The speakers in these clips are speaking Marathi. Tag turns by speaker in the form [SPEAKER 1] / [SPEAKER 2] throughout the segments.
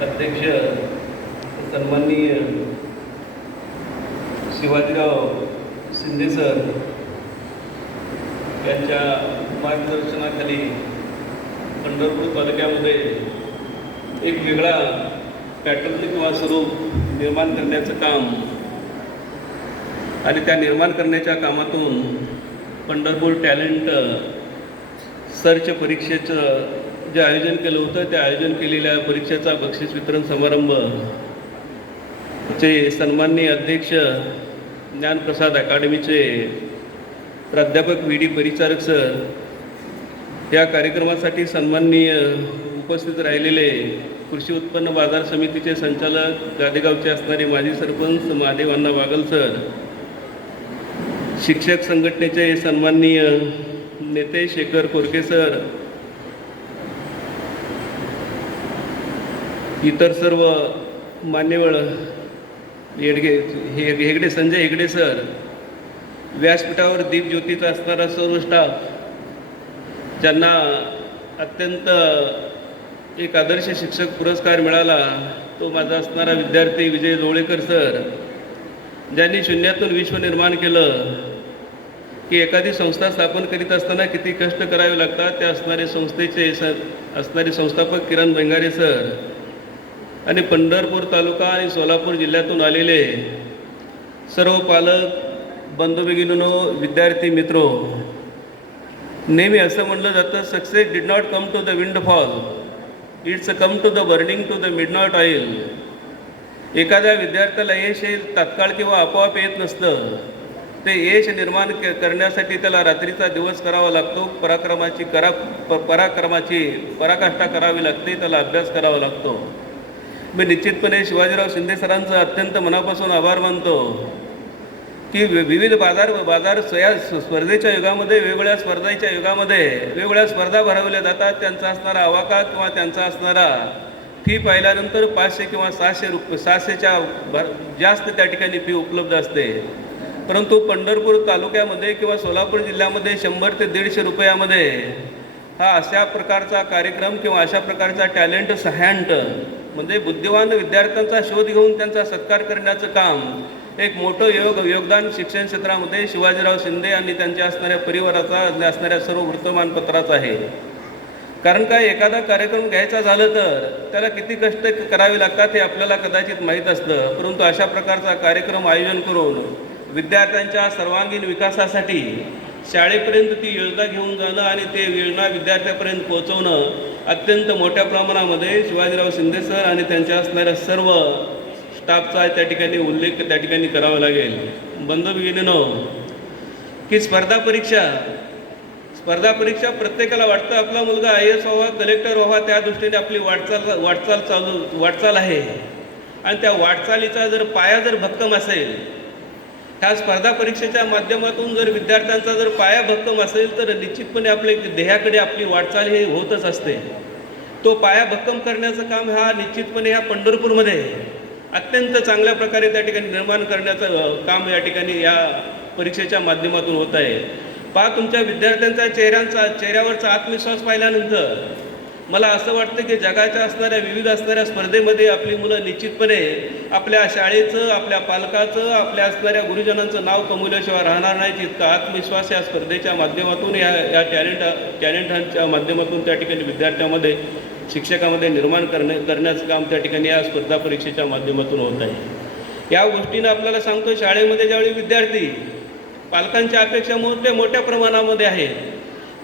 [SPEAKER 1] अध्यक्ष सन्माननीय शिवाजीराव शिंदे सर यांच्या मार्गदर्शनाखाली पंढरपूर तालुक्यामध्ये एक वेगळा पॅटर्न किंवा स्वरूप निर्माण करण्याचं काम आणि त्या निर्माण करण्याच्या कामातून पंढरपूर टॅलेंट uh, सर्च परीक्षेचं जे आयोजन केलं होतं त्या आयोजन केलेल्या परीक्षेचा बक्षीस वितरण समारंभ चे सन्माननीय अध्यक्ष ज्ञानप्रसाद अकादमीचे प्राध्यापक व्ही डी परिचारक सर या कार्यक्रमासाठी सन्माननीय उपस्थित राहिलेले कृषी उत्पन्न बाजार समितीचे संचालक गादेगावचे असणारे माजी सरपंच महादेव अण्णा वागल सर शिक्षक संघटनेचे सन्माननीय नेते शेखर कोरके सर इतर सर्व मान्यवर हेडगे हे हेगडे संजय हेगडे सर व्यासपीठावर दीपज्योतीचा असणारा सर्व स्टाफ ज्यांना अत्यंत एक आदर्श शिक्षक पुरस्कार मिळाला तो माझा असणारा विद्यार्थी विजय जोळेकर सर ज्यांनी शून्यातून विश्व निर्माण केलं की एखादी संस्था स्थापन करीत असताना किती कष्ट करावे लागतात त्या असणारे संस्थेचे स असणारे संस्थापक किरण बेंगारे सर आणि पंढरपूर तालुका आणि सोलापूर जिल्ह्यातून आलेले सर्व पालक बंधू भगिनीनो विद्यार्थी मित्रो नेहमी असं म्हणलं जातं success did not come to the wind fall it's come to the burning to the midnight oil एखाद्या विद्यार्थ्याला यश हे तात्काळ किंवा आपोआप येत नसतं. ते यश निर्माण के करण्यासाठी त्याला रात्रीचा दिवस करावा लागतो पराक्रमाची करा प पराक्रमाची पराकाष्ठा करावी लागते त्याला अभ्यास करावा लागतो. मी निश्चितपणे शिवाजीराव शिंदे सरांचं अत्यंत मनापासून आभार मानतो की वि- विविध बाजार बाजार या स्पर्धेच्या युगामध्ये वेगवेगळ्या स्पर्धेच्या युगामध्ये वेगवेगळ्या स्पर्धा भरवल्या जातात. त्यांचा असणारा आवाका किंवा त्यांचा असणारा फी पाहिल्यानंतर पाचशे किंवा सहाशे रुप सहाशेच्या भर जास्त त्या ठिकाणी फी उपलब्ध असते. परंतु पंढरपूर तालुक्यामध्ये किंवा सोलापूर जिल्ह्यामध्ये शंभर ते दीडशे रुपयामध्ये हा अशा प्रकारचा कार्यक्रम किंवा अशा प्रकारचा टॅलेंट सह्यांट म्हणजे बुद्धिवान विद्यार्थ्यांचा शोध घेऊन त्यांचा सत्कार करण्याचं काम एक मोठं योग योगदान शिक्षण क्षेत्रामध्ये शिवाजीराव शिंदे आणि त्यांच्या असणाऱ्या परिवाराचा असणाऱ्या सर्व वृत्तमानपत्राचा आहे. कारण काय एखादा कार्यक्रम घ्यायचा झालं तर त्याला किती कष्ट करावे लागतात हे आपल्याला कदाचित माहीत असतं. परंतु अशा प्रकारचा कार्यक्रम आयोजन करून विद्यार्थ्यांच्या सर्वांगीण विकासासाठी शाळेपर्यंत ती योजना घेऊन जाणं आणि ते योजना विद्यार्थ्यापर्यंत पोहोचवणं अत्यंत मोठ्या प्रमाणामध्ये शिवाजीराव शिंदे सर आणि त्यांच्या असणाऱ्या सर्व स्टाफचा त्या ठिकाणी उल्लेख त्या ठिकाणी करावा लागेल. बंधुभगिनीनो की स्पर्धा परीक्षा स्पर्धा परीक्षा प्रत्येकाला वाटतं आपला मुलगा आय एस व्हावा कलेक्टर व्हावा त्या दृष्टीने आपली वाटचाल वाटचाल चालू वाटचाल आहे. आणि त्या वाटचालीचा जर पाया जर भक्कम असेल ह्या स्पर्धा परीक्षेच्या माध्यमातून जर विद्यार्थ्यांचा जर पाया भक्कम असेल तर निश्चितपणे आपले ध्येयाकडे आपली वाटचाल ही होतच असते. तो पाया भक्कम करण्याचं काम हा निश्चितपणे ह्या पंढरपूरमध्ये अत्यंत चांगल्या प्रकारे त्या ठिकाणी निर्माण करण्याचं काम या ठिकाणी या परीक्षेच्या माध्यमातून होत आहे. पहा तुमच्या विद्यार्थ्यांचा चेहऱ्यांचा चेहऱ्यावरचा आत्मविश्वास पाहिल्यानंतर मला असं वाटतं की जगाच्या असणाऱ्या विविध असणाऱ्या स्पर्धेमध्ये आपली मुलं निश्चितपणे आपल्या शाळेचं आपल्या पालकाचं आपल्या असणाऱ्या गुरुजनांचं नाव कमवल्याशिवाय राहणार नाही जितका आत्मविश्वास या स्पर्धेच्या माध्यमातून या या टॅलेंट टॅलेंटांच्या माध्यमातून त्या ठिकाणी विद्यार्थ्यामध्ये शिक्षकामध्ये निर्माण करणे करण्याचं काम त्या ठिकाणी या स्पर्धा परीक्षेच्या माध्यमातून होत आहे. या गोष्टीनं आपल्याला सांगतो शाळेमध्ये ज्यावेळी विद्यार्थी पालकांच्या अपेक्षा मोठ्या मोठ्या प्रमाणामध्ये आहेत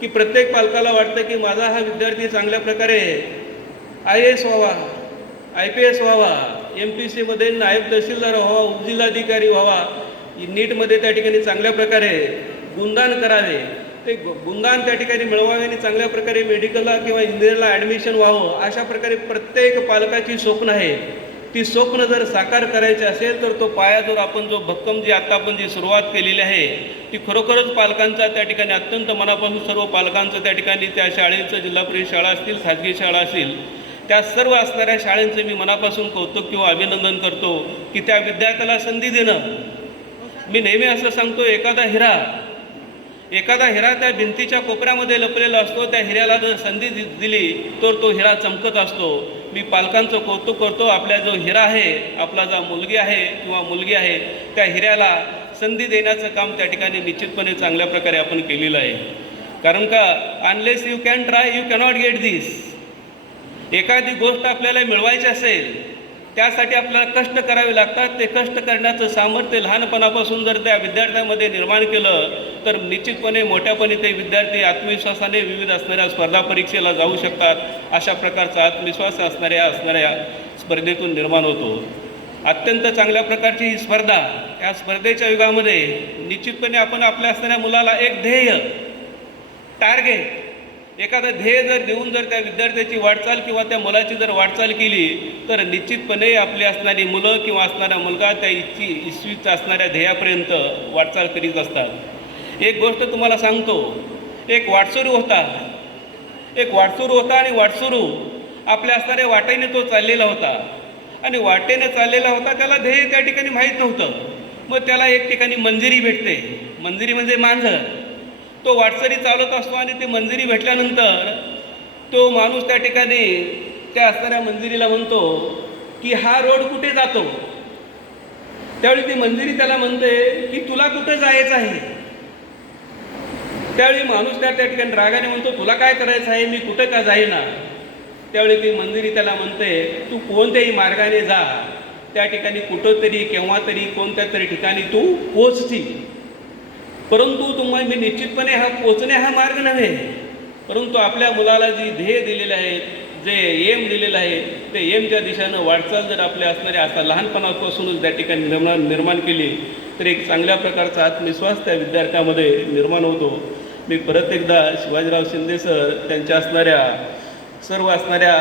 [SPEAKER 1] की प्रत्येक पालकाला वाटतं की माझा हा विद्यार्थी चांगल्या प्रकारे आय एस व्हावा आय पी एस व्हावा एम पी सीमध्ये नायब तहसीलदार व्हावा उपजिल्हाधिकारी व्हावा नीटमध्ये त्या ठिकाणी चांगल्या प्रकारे गुणदान करावे ते गुणदान त्या ठिकाणी मिळवावे आणि चांगल्या प्रकारे मेडिकलला किंवा इंजिनिअरला ॲडमिशन व्हावं अशा प्रकारे प्रत्येक पालकाची स्वप्न आहे. ती स्वप्न जर साकार करायची असेल तर तो पाया जर आपण जो भक्कम जी आत्ता आपण जी सुरुवात केलेली आहे ती खरोखरच पालकांचा त्या ठिकाणी अत्यंत मनापासून सर्व पालकांचं त्या ठिकाणी त्या शाळेचं जिल्हा परिषद शाळा असतील खाजगी शाळा असतील त्या सर्व असणाऱ्या शाळेंचं मी मनापासून कौतुक किंवा अभिनंदन करतो की त्या विद्यार्थ्याला संधी देणं. मी नेहमी असं सांगतो एखादा हिरा एखादा हिरा त्या भिंतीच्या कोपऱ्यामध्ये लपलेला असतो त्या हिऱ्याला जर संधी दि- दिली तर तो हिरा चमकत असतो. मी पालकांचं कौतुक करतो आपला जो हिरा आहे आपला जो मुलगी आहे किंवा मुलगी आहे त्या हिऱ्याला संधी देण्याचं काम त्या ठिकाणी निश्चितपणे चांगल्या प्रकारे आपण केलेलं आहे. कारण का unless you can try you cannot get this एखादी गोष्ट आपल्याला मिळवायची असेल त्यासाठी आपल्याला कष्ट करावे लागतात. ते कष्ट करण्याचं सामर्थ्य लहानपणापासून जर त्या विद्यार्थ्यांमध्ये निर्माण केलं तर निश्चितपणे मोठ्यापणी ते विद्यार्थी आत्मविश्वासाने विविध असणाऱ्या स्पर्धा परीक्षेला जाऊ शकतात. अशा प्रकारचा आत्मविश्वास असणाऱ्या असणाऱ्या स्पर्धेतून निर्माण होतो. अत्यंत चांगल्या प्रकारची ही स्पर्धा या स्पर्धेच्या युगामध्ये निश्चितपणे आपण आपल्या असणाऱ्या मुलाला एक ध्येय टार्गेट एखादं ध्येय जर देऊन जर त्या विद्यार्थ्याची वाटचाल किंवा त्या मुलाची जर वाटचाल केली तर निश्चितपणे आपली असणारी मुलं किंवा असणारा मुलगा त्या इच्छी इच्छित असणाऱ्या ध्येयापर्यंत वाटचाल करीत असतात. एक गोष्ट तुम्हाला सांगतो एक वाटसुरू होता. एक वाटसुरू होता आणि वाटसुरू आपल्या असणाऱ्या वाटेने तो चाललेला होता. आणि वाटेने चाललेला होता त्याला ध्येय त्या ठिकाणी माहीत नव्हतं. मग त्याला एक ठिकाणी मंजिरी भेटते. मंजिरी म्हणजे मांजर. तो वाटसरी चालत असतो आणि ती मंजिरी भेटल्यानंतर तो माणूस त्या ठिकाणी त्या असणाऱ्या मंजिरीला म्हणतो की हा रोड कुठे जातो? त्यावेळी ती मंजिरी त्याला म्हणते की तुला कुठे जायचं आहे? त्यावेळी माणूस त्या त्या ठिकाणी रागाने म्हणतो तुला काय करायचं आहे? मी कुठं का जाईना? त्यावेळी ती मंदिरी त्याला म्हणते तू कोणत्याही मार्गाने जा. त्या ठिकाणी कुठंतरी केव्हा तरी कोणत्या तरी ठिकाणी तू पोचतील परंतु तुम्हाला मी निश्चितपणे हा पोचणे हा मार्ग नव्हे. परंतु आपल्या मुलाला जी ध्येय दिलेले आहे जे एम दिलेलं आहे ते एमच्या दिशेनं वाटचाल जर आपल्या असणाऱ्या आता लहानपणापासूनच त्या ठिकाणी निर्माण निर्माण केली तर एक चांगल्या प्रकारचा आत्मविश्वास त्या विद्यार्थ्यामध्ये निर्माण होतो. मी परत एकदा शिवाजीराव शिंदे सर त्यांच्या असणाऱ्या सर्व असणाऱ्या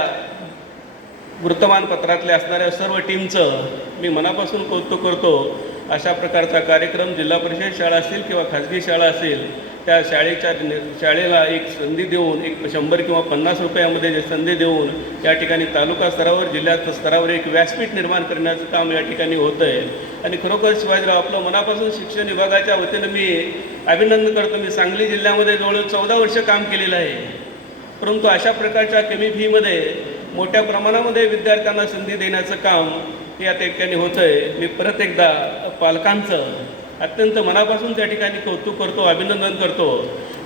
[SPEAKER 1] वृत्तमानपत्रातल्या असणाऱ्या सर्व टीमचं मी मनापासून कौतुक करतो. अशा प्रकारचा कार्यक्रम जिल्हा परिषद शाळा असेल किंवा खाजगी शाळा असेल त्या शाळेच्या शाळेला एक संधी देऊन एक शंभर किंवा पन्नास रुपयामध्ये जे संधी देऊन या ठिकाणी तालुका स्तरावर जिल्ह्यात स्तरावर एक व्यासपीठ निर्माण करण्याचं काम या ठिकाणी होतं आहे आणि खरोखर शिवाजीराव आपलं मनापासून शिक्षण विभागाच्या वतीनं मी अभिनंदन करतो. मी सांगली जिल्ह्यामध्ये जवळजवळ चौदा वर्ष काम केलेलं आहे. परंतु अशा प्रकारच्या कमी फीमध्ये मोठ्या प्रमाणामध्ये विद्यार्थ्यांना संधी देण्याचं काम या ठिकाणी होतं आहे मी परत एकदा पालकांचं अत्यंत मनापासून त्या ठिकाणी कौतुक करतो अभिनंदन करतो.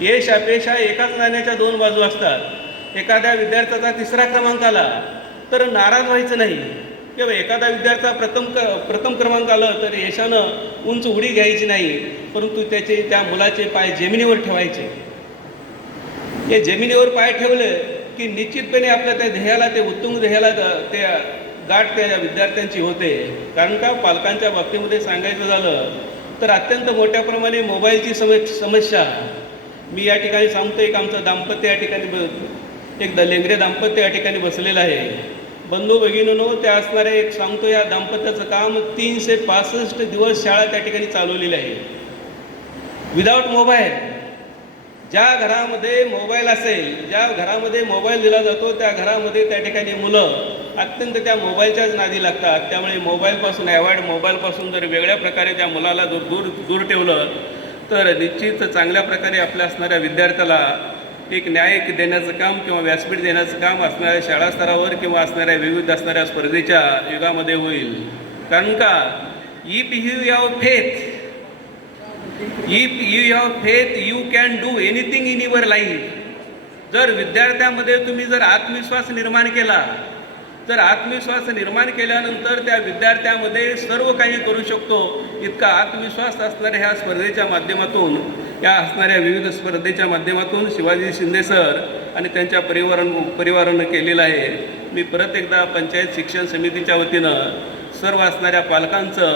[SPEAKER 1] यश अपेक्षा हा एकाच नाण्याच्या दोन बाजू असतात. एखाद्या विद्यार्थ्याचा तिसरा क्रमांक आला तर नाराज व्हायचं नाही. किंवा एखादा विद्यार्थ्या प्रथम क प्रथम क्रमांक आलं तर यशानं उंच उडी घ्यायची नाही. परंतु त्याचे त्या मुलाचे पाय जमिनीवर ठेवायचे. हे जमिनीवर पाय ठेवले की निश्चितपणे आपल्या त्या ध्येयाला ते उत्तुंग ध्येयाला ते गाठ त्या विद्यार्थ्यांची होते. कारण का? पालकांच्या बाबतीमध्ये सांगायचं झालं तर अत्यंत मोठ्या प्रमाणे मोबाईलची सम समस्या. मी या ठिकाणी सांगतो एक आमचं दाम्पत्य या ठिकाणी ब एक द लेंगरे दाम्पत्य या ठिकाणी बसलेलं आहे. बंधू भगिनीनो त्या असणारे एक सांगतो या दाम्पत्याचं काम तीनशे पासष्ट दिवस शाळा त्या ठिकाणी चालवलेली आहे. विदाऊट मोबाईल ज्या घरामध्ये मोबाईल असेल ज्या घरामध्ये मोबाईल दिला जातो त्या घरामध्ये त्या ठिकाणी मुलं अत्यंत त्या मोबाईलच्याच नादी लागतात. त्यामुळे मोबाईलपासून अवॉइड मोबाईलपासून जर वेगळ्या प्रकारे त्या मुलाला जर दूर दूर ठेवलं तर निश्चित चांगल्या प्रकारे आपल्या असणाऱ्या विद्यार्थ्याला एक न्याय देण्याचं काम किंवा व्यासपीठ देण्याचं काम असणाऱ्या शाळा स्तरावर किंवा असणाऱ्या विविध असणाऱ्या स्पर्धेच्या युगामध्ये होईल. कारण का? If you have faith if you have faith you can do anything in your life जर विद्यार्थ्यामध्ये तुम्ही जर आत्मविश्वास निर्माण केला तर आत्मविश्वास निर्माण केल्यानंतर त्या विद्यार्थ्यामध्ये सर्व काही करू शकतो इतका आत्मविश्वास असणाऱ्या ह्या स्पर्धेच्या माध्यमातून या असणाऱ्या विविध स्पर्धेच्या माध्यमातून शिवाजी शिंदे सर आणि त्यांच्या परिवारानं परिवारानं केलेलं आहे. मी परत एकदा पंचायत शिक्षण समितीच्या वतीनं सर्व असणाऱ्या पालकांचं